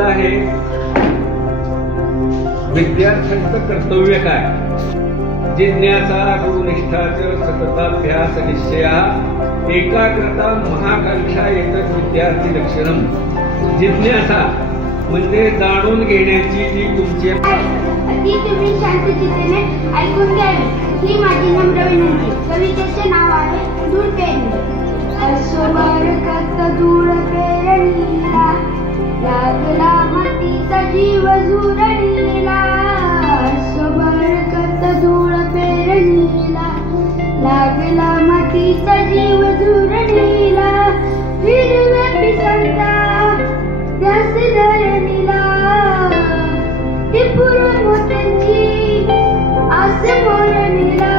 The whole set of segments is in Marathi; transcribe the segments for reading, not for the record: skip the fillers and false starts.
आहे विद्यार्थ्यांचं कर्तव्य काय? जिज्ञासा गुरुनिष्ठा च सतताभ्यास निश्चया एकाग्रता महाकांक्षा एतत् विद्यार्थी लक्षणम. जिज्ञासा म्हणजे जाणून घेण्याची जी तुमची ती तुम्ही शांतचित्तेने ऐकून घ्यावी ही माझी नम्र विनंती. कवितेचे नाव आहे धूळ पेरणी. अस्वबारकात धूळ पेरणीला लागला मातीचा जीव झुरणीला. अस्वबारकात धूळ पेरणीला लागला मातीचा जीव झुरणीला. हिरव्या पिसांचा ध्यास धरणीला टिपुरून मोत्यांची आस मोरणीला.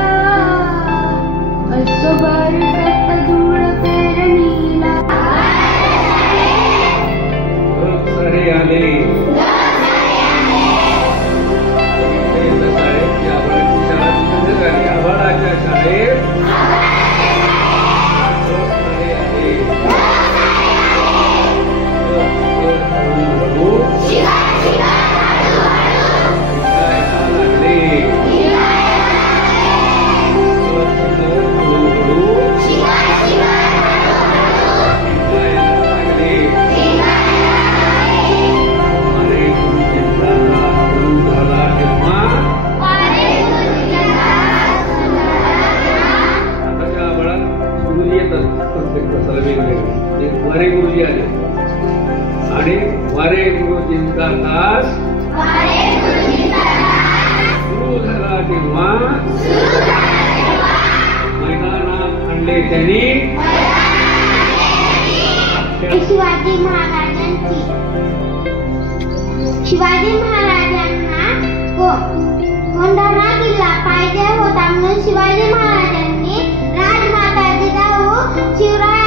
अस्वबारकात धूळ पेरणीला. सारे आले आभाळाच्या शाळेत वारे गुरुजी आले आणि वारे गुरुजींचा तास सुरू झाला तेव्हा मैदानात आणले त्यांनी शिवाजी महाराजांची. शिवाजी महाराजांना कोंढाणा किल्ला पाहिजे होता म्हणून शिवाजी महाराजांनी राजमाता जिजाऊ शिवराय